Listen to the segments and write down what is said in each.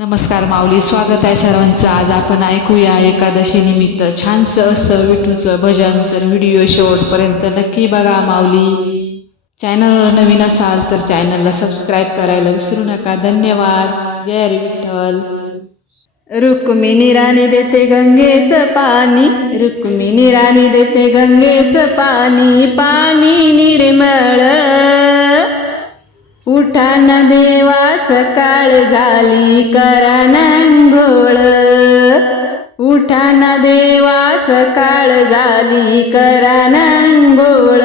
नमस्कार माऊली स्वागत आहे सर्वांचं. आज आपण ऐकूया एकादशी निमित्त छानसं असं विठूचं भजन. तर व्हिडिओ शेवटपर्यंत नक्की बघा माऊली. चॅनलवर नवीन असाल तर चॅनलला सबस्क्राईब करायला विसरू नका. धन्यवाद. जय हरी विठ्ठल. रुक्मिणी राणी देते गंगेचं पाणी. रुक्मिणी राणी देते गंगेचं पाणी. पाणी निर्मळ. उठान देवा सकाळ झाली करा नांगोळ. उठान देवा सकाळ झाली करा नांगोळ.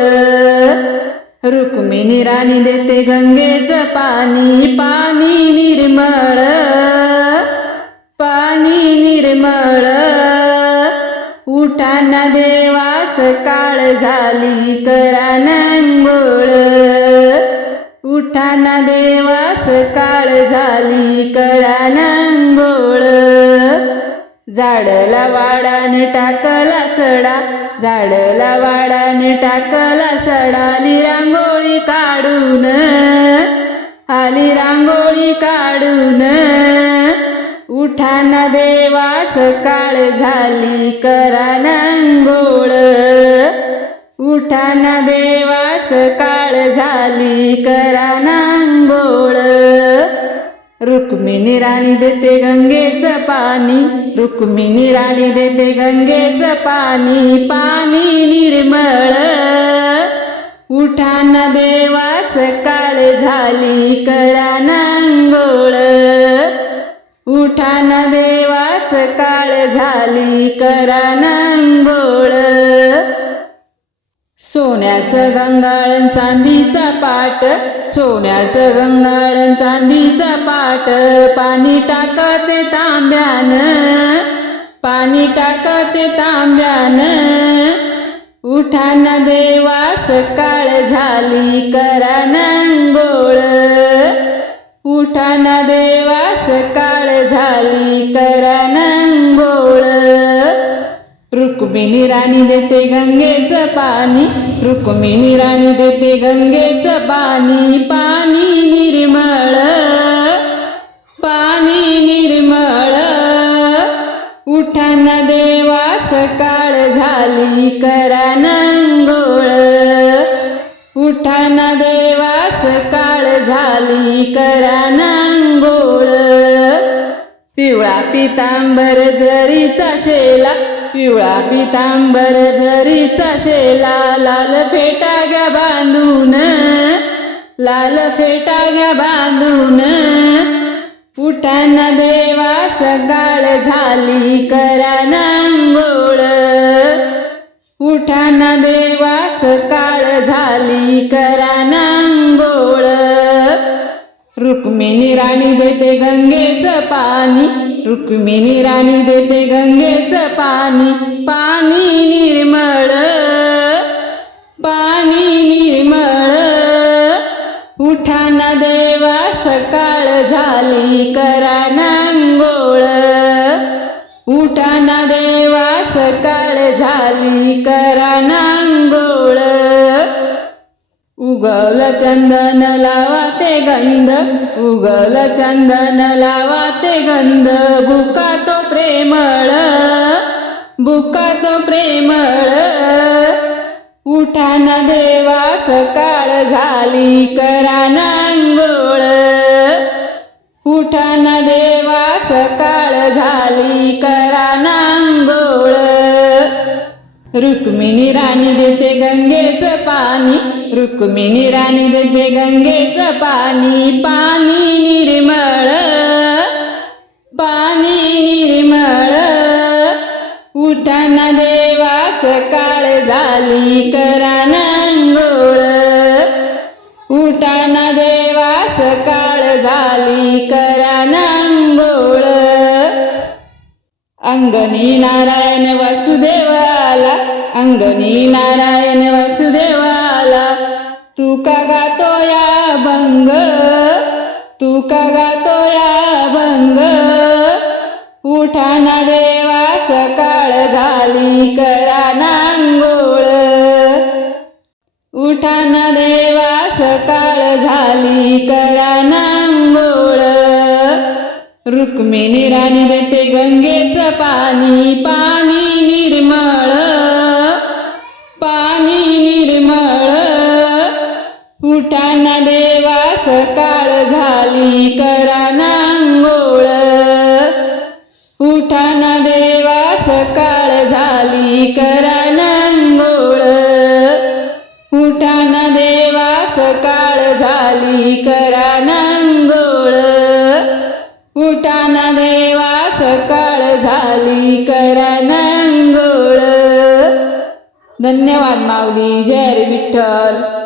रुक्मिणी राणी देते गंगेचं पाणी पाणी निर्मळ. पाणी निर्मळ. उठाना देवा सकाळ झाली करा नांगोळ. उठाना देवा सकाळ झाली करा नांगोळ. झाडला वाडान टाकला सडा झाडला वाडान टाकला सडा आली रांगोळी काढून. आली रांगोळी काढून. उठाना देवा सकाळ झाली करा नांगोळ. उठाना देवा सकाळ झाली करा नांगोळ रुक्मिणी राणी देते गंगेचं पाणी रुक्मिणी राणी देते गंगेचं पाणी पाणी निर्मळ. उठान देवा सकाळ झाली करा नांगोळ उठान देवा सकाळ झाली करा नांगोळ सोन्याचं गंगाळण चांदीचा पाट सोन्याचं गंगाळण चांदीचा पाट पाणी टाकते तांब्यान पाणी टाकते तांब्यान. उठान देवा सकाळ झाली करा नांगोळ उठान देवा सकाळ झाली करा रुक्मिणी राणी देते गंगेचं पाणी. रुक्मिणी राणी देते गंगेचं पाणी. पाणी निर्मळ. पाणी निर्मळ. उठाना देवा सकाळ झाली करा नांगोळ. उठाना देवा सकाळ झाली करा नांगोळ. पिवळा पितांबर जरीचा शेला. पिवळा पितांबर जरीचा शेला लाल फेटा घ्या बांधून लाल फेटा घ्या बांधून उठाना देवा सकाळ झाली करा नांगोळ उठाना देवा सकाळ झाली करा नांगोळ रुक्मिणी राणी देते गंगेचं पाणी. रुक्मिणी राणी देते गंगेचं पाणी पाणी निर्मळ पाणी निर्मळ. उठाना देवा सकाळ झाली करा नांगोळ उठाना देवा सकाळ झाली करा नांगोळ उगवल चंदन लावा ते गंध. उगवल चंदन लावा ते गंध. बुका तो प्रेमळ. बुका तो प्रेमळ. उठान देवा सकाळ झाली करा नांगोळ उठान देवा सकाळ झाली करा नांगोळ रुक्मिणी राणी देते गंगेचं पाणी. रुक्मिणी राणी देते गंगेचं पाणी पाणी निर्मळ. पाणी निर्मळ. उठाना देवा सकाळ झाली करा नांगोळ उठाना देवा सकाळ झाली करा नांगोळ अंगणी नारायण वसुदेवाला अंगणी नारायण वसुदेवाला. तू का गातो या भंग? तू का गातो या भंग? उठाना देवा सकाळ झाली करा नांगोळ उठाना देवा सकाळ झाली करा नांगोळ रुक्मिणी राणी देते गंगेचं पाणी पाणी निर्मळ. उठाना देवा सकाळ झाली करा नांगोळ उठाना देवा सकाळ झाली करा नांगोळ उठाना देवा सकाळ झाली करा नांगोळ उठाना देवा सकाळ झाली करा नांगोळ धन्यवाद माऊली जय विठ्ठल.